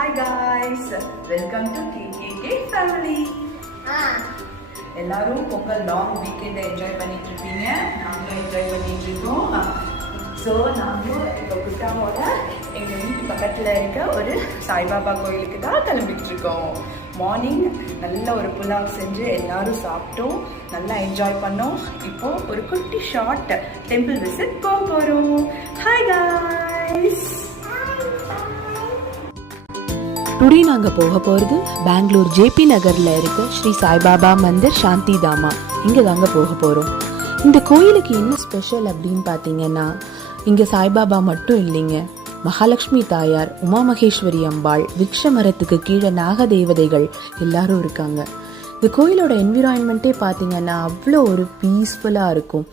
Hi guys, welcome to K K K family. எல்லாரும் Pongal long வீக்கெண்டை enjoy பண்ணிட்டு இருப்பீங்க. நாங்களும் என்ஜாய் பண்ணிட்டு இருக்கோம். ஸோ நாங்களும் இப்போ குட்டாமோட எங்கள் வீட்டு பக்கத்தில் இருக்க ஒரு சாய்பாபா கோயிலுக்கு தான் கிளம்பிட்டு இருக்கோம். மார்னிங் நல்ல ஒரு புலாவ் செஞ்சு எல்லாரும் சாப்பிட்டோம், நல்லா என்ஜாய் பண்ணோம். இப்போ ஒரு குட்டி ஷார்ட் டெம்பிள் விசிட் போக போகிறோம். Hi guys. டுடே நாங்கள் போக போகிறது பெங்களூர் ஜேபி நகரில் இருக்க ஸ்ரீ சாய்பாபா மந்திர் சாந்தி தாமா. இங்கே தாங்க போக போகிறோம். இந்த கோயிலுக்கு என்ன ஸ்பெஷல் அப்படின்னு பார்த்தீங்கன்னா, இங்கே சாய்பாபா மட்டும் இல்லைங்க, மகாலட்சுமி தாயார், உமா மகேஸ்வரி அம்பாள், விருட்ச மரத்துக்கு கீழே நாகதேவதைகள் எல்லாரும் இருக்காங்க. இந்த கோயிலோட என்விரான்மெண்ட்டே பார்த்தீங்கன்னா அவ்வளோ ஒரு பீஸ்ஃபுல்லாக இருக்கும்.